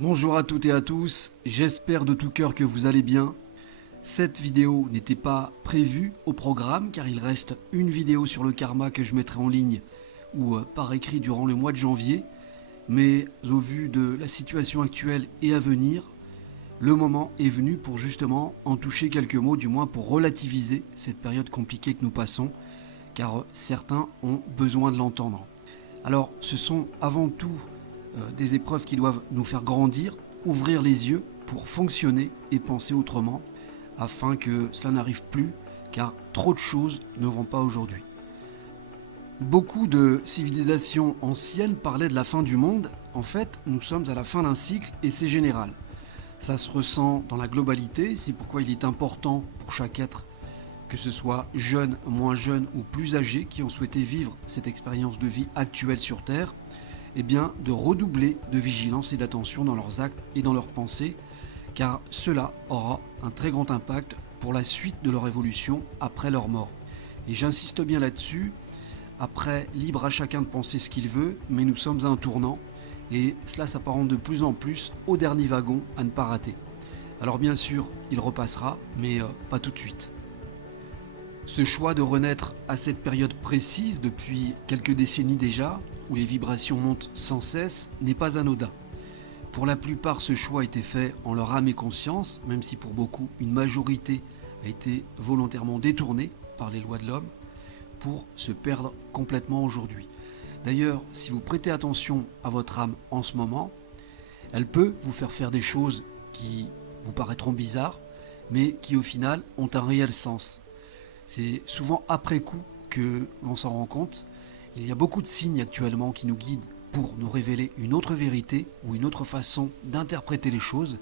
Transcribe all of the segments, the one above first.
Bonjour à toutes et à tous, j'espère de tout cœur que vous allez bien. Cette vidéo n'était pas prévue au programme car il reste une vidéo sur le karma que je mettrai en ligne ou par écrit durant le mois de janvier. Mais au vu de la situation actuelle et à venir, le moment est venu pour justement en toucher quelques mots, du moins pour relativiser cette période compliquée que nous passons, car certains ont besoin de l'entendre. Alors ce sont avant tout des épreuves qui doivent nous faire grandir, ouvrir les yeux pour fonctionner et penser autrement, afin que cela n'arrive plus, car trop de choses ne vont pas aujourd'hui. Beaucoup de civilisations anciennes parlaient de la fin du monde. En fait, nous sommes à la fin d'un cycle et c'est général. Ça se ressent dans la globalité, c'est pourquoi il est important pour chaque être, que ce soit jeune, moins jeune ou plus âgé, qui ont souhaité vivre cette expérience de vie actuelle sur Terre, eh bien, de redoubler de vigilance et d'attention dans leurs actes et dans leurs pensées, car cela aura un très grand impact pour la suite de leur évolution après leur mort. Et j'insiste bien là-dessus, après, libre à chacun de penser ce qu'il veut, mais nous sommes à un tournant, et cela s'apparente de plus en plus au dernier wagon à ne pas rater. Alors bien sûr, il repassera, mais pas tout de suite. Ce choix de renaître à cette période précise, depuis quelques décennies déjà, où les vibrations montent sans cesse, n'est pas anodin. Pour la plupart, ce choix a été fait en leur âme et conscience, même si pour beaucoup, une majorité a été volontairement détournée par les lois de l'homme, pour se perdre complètement aujourd'hui. D'ailleurs, si vous prêtez attention à votre âme en ce moment, elle peut vous faire faire des choses qui vous paraîtront bizarres, mais qui au final ont un réel sens. C'est souvent après coup que l'on s'en rend compte. Il y a beaucoup de signes actuellement qui nous guident pour nous révéler une autre vérité ou une autre façon d'interpréter les choses.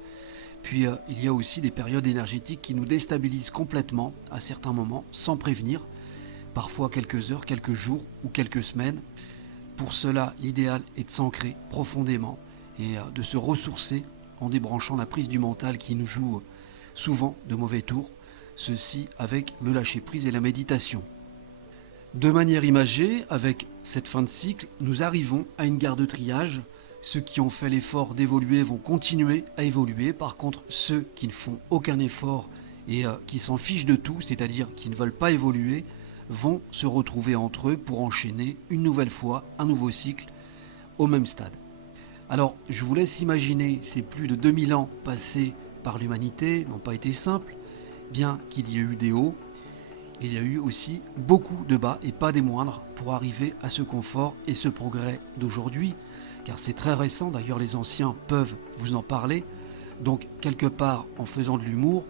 Puis il y a aussi des périodes énergétiques qui nous déstabilisent complètement à certains moments sans prévenir, parfois quelques heures, quelques jours ou quelques semaines. Pour cela, l'idéal est de s'ancrer profondément et de se ressourcer en débranchant la prise du mental qui nous joue souvent de mauvais tours, ceci avec le lâcher-prise et la méditation. De manière imagée, avec cette fin de cycle, nous arrivons à une gare de triage. Ceux qui ont fait l'effort d'évoluer vont continuer à évoluer. Par contre, ceux qui ne font aucun effort et qui s'en fichent de tout, c'est-à-dire qui ne veulent pas évoluer, vont se retrouver entre eux pour enchaîner une nouvelle fois un nouveau cycle au même stade. Alors, je vous laisse imaginer ces plus de 2000 ans passés par l'humanité n'ont pas été simples, bien qu'il y ait eu des hauts. Il y a eu aussi beaucoup de bas et pas des moindres pour arriver à ce confort et ce progrès d'aujourd'hui, car c'est très récent, d'ailleurs les anciens peuvent vous en parler, donc quelque part en faisant de l'humour,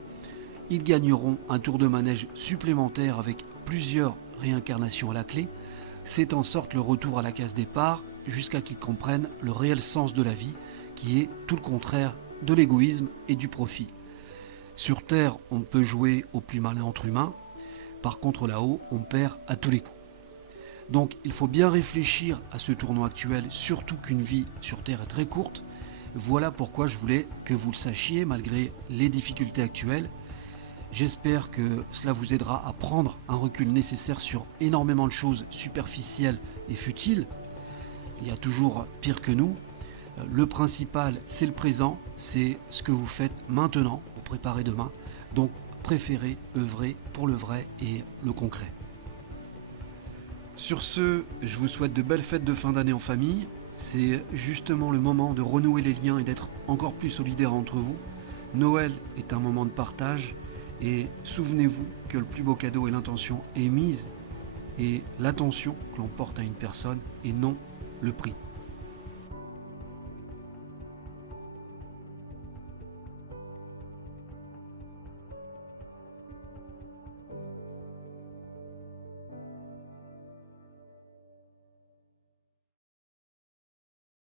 ils gagneront un tour de manège supplémentaire avec plusieurs réincarnations à la clé, c'est en sorte le retour à la case départ jusqu'à qu'ils comprennent le réel sens de la vie, qui est tout le contraire de l'égoïsme et du profit. Sur Terre, on peut jouer au plus malin entre humains. Par contre, là-haut, on perd à tous les coups. Donc, il faut bien réfléchir à ce tournant actuel, surtout qu'une vie sur Terre est très courte. Voilà pourquoi je voulais que vous le sachiez, malgré les difficultés actuelles. J'espère que cela vous aidera à prendre un recul nécessaire sur énormément de choses superficielles et futiles. Il y a toujours pire que nous. Le principal, c'est le présent, c'est ce que vous faites maintenant pour préparer demain. Donc, préférez œuvrer pour le vrai et le concret. Sur ce, je vous souhaite de belles fêtes de fin d'année en famille. C'est justement le moment de renouer les liens et d'être encore plus solidaires entre vous. Noël est un moment de partage et souvenez-vous que le plus beau cadeau est l'intention émise et l'attention que l'on porte à une personne et non le prix.